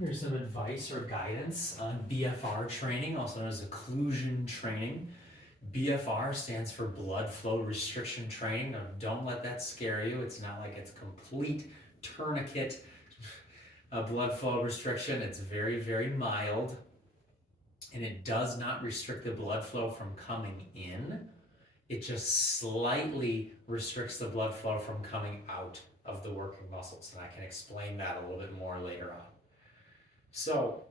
Here's some advice or guidance on B.F.R training, also known as occlusion training. B.F.R stands for blood flow restriction training. Now, don't let that scare you. It's not like it's complete tourniquet blood flow restriction. It's very, very mild, and it does not restrict the blood flow from coming in. It just slightly restricts the blood flow from coming out of the working muscles, and I can explain that a little bit more later on. So,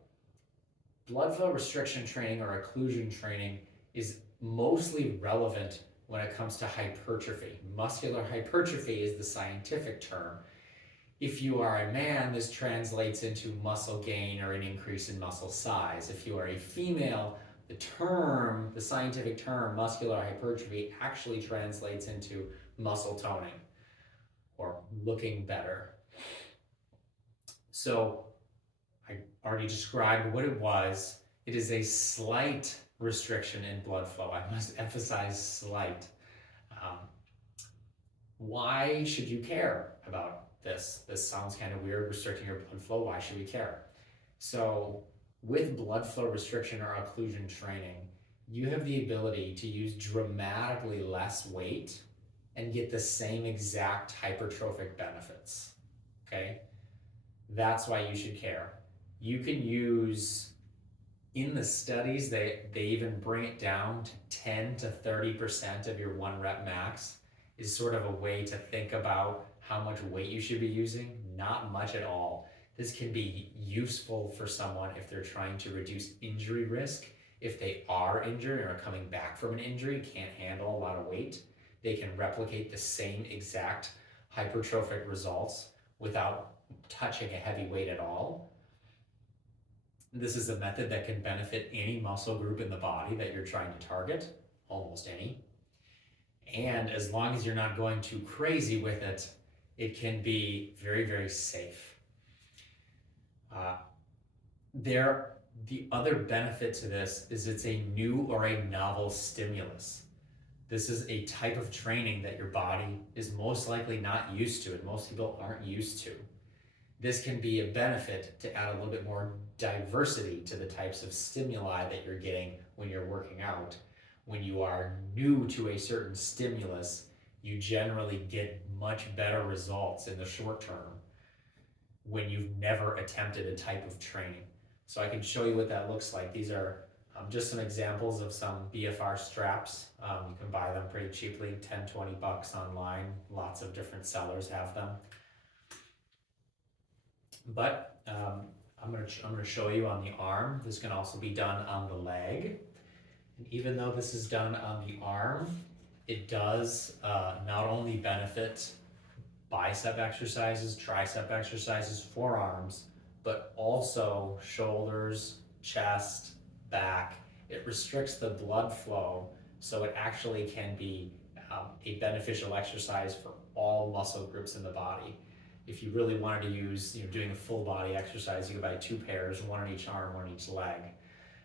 blood flow restriction training or occlusion training is mostly relevant when it comes to hypertrophy. Muscular hypertrophy is the scientific term. If you are a man, this translates into muscle gain or an increase in muscle size. If you are a female, the scientific term, muscular hypertrophy, actually translates into muscle toning or looking better. So I already described what it was. It is a slight restriction in blood flow. I must emphasize slight. Why should you care about this? This sounds kind of weird, restricting your blood flow. Why should we care? So with blood flow restriction or occlusion training, you have the ability to use dramatically less weight and get the same exact hypertrophic benefits, okay? That's why you should care. You can use, in the studies, they even bring it down to 10 to 30% of your 1 rep max is sort of a way to think about how much weight you should be using. Not much at all. This can be useful for someone if they're trying to reduce injury risk. If they are injured or are coming back from an injury, can't handle a lot of weight, they can replicate the same exact hypertrophic results without touching a heavy weight at all. This is a method that can benefit any muscle group in the body that you're trying to target, almost any. And as long as you're not going too crazy with it, it can be very, very safe. The other benefit to this is it's a new or a novel stimulus. This is a type of training that your body is most likely not used to, and most people aren't used to. This can be a benefit to add a little bit more diversity to the types of stimuli that you're getting when you're working out. When you are new to a certain stimulus, you generally get much better results in the short term when you've never attempted a type of training. So I can show you what that looks like. These are just some examples of some B.F.R straps. You can buy them pretty cheaply, 10, 20 bucks online. Lots of different sellers have them. But I'm gonna show you on the arm. This can also be done on the leg. And even though this is done on the arm, it does not only benefit bicep exercises, tricep exercises, forearms, but also shoulders, chest, back. It restricts the blood flow, so it actually can be a beneficial exercise for all muscle groups in the body. If you really wanted to use, doing a full body exercise, you could buy 2 pairs, one on each arm, one on each leg.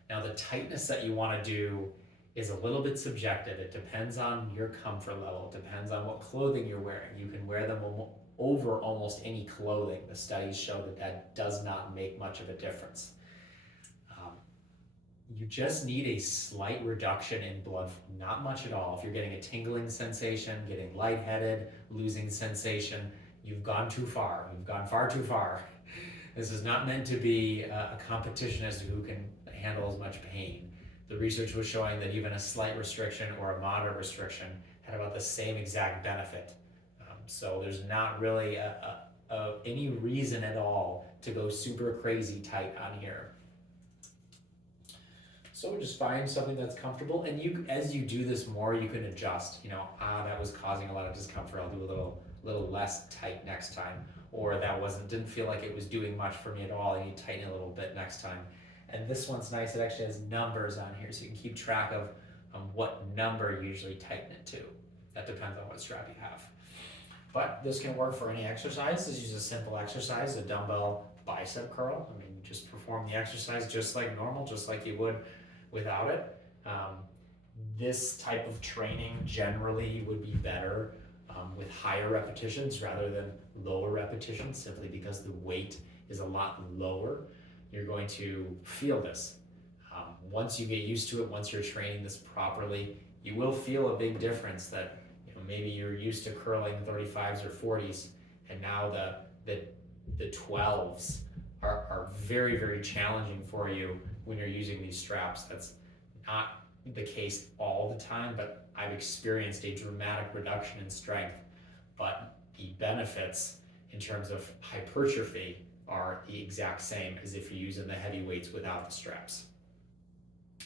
Now the tightness that you want to do is a little bit subjective. It depends on your comfort level. It depends on what clothing you're wearing. You can wear them over almost any clothing. The studies show that that does not make much of a difference. You just need a slight reduction in blood flow, not much at all. If you're getting a tingling sensation, getting lightheaded, losing sensation, you've gone too far. You've gone far too far. This is not meant to be a competition as to who can handle as much pain. The research was showing that even a slight restriction or a moderate restriction had about the same exact benefit. So there's not really any reason at all to go super crazy tight on here. So just find something that's comfortable, and as you do this more, you can adjust. That was causing a lot of discomfort. I'll do a little less tight next time, or that didn't feel like it was doing much for me at all. I need to tighten it a little bit next time. And this one's nice. It actually has numbers on here, so you can keep track of what number you usually tighten it to. That depends on what strap you have. But this can work for any exercise. This is a simple exercise, a dumbbell bicep curl. I mean, just perform the exercise just like normal, just like you would without it. This type of training generally would be better with higher repetitions rather than lower repetitions, simply because the weight is a lot lower. you're going to feel this. Once you get used to it, once you're training this properly, you will feel a big difference that maybe you're used to curling 35s or 40s, and now the 12s are very, very challenging for you when you're using these straps. That's not the case all the time, but I've experienced a dramatic reduction in strength. But the benefits in terms of hypertrophy are the exact same as if you're using the heavy weights without the straps.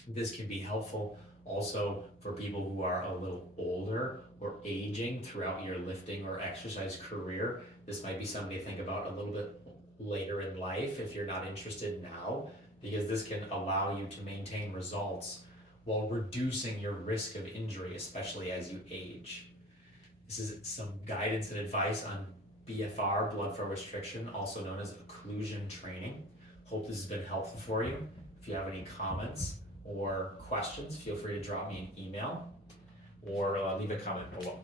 This can be helpful also for people who are a little older or aging throughout your lifting or exercise career. This might be something to think about a little bit later in life if you're not interested now, because this can allow you to maintain results while reducing your risk of injury, especially as you age. This is some guidance and advice on B.F.R, blood flow restriction, also known as occlusion training. Hope this has been helpful for you. If you have any comments or questions, feel free to drop me an email or leave a comment below.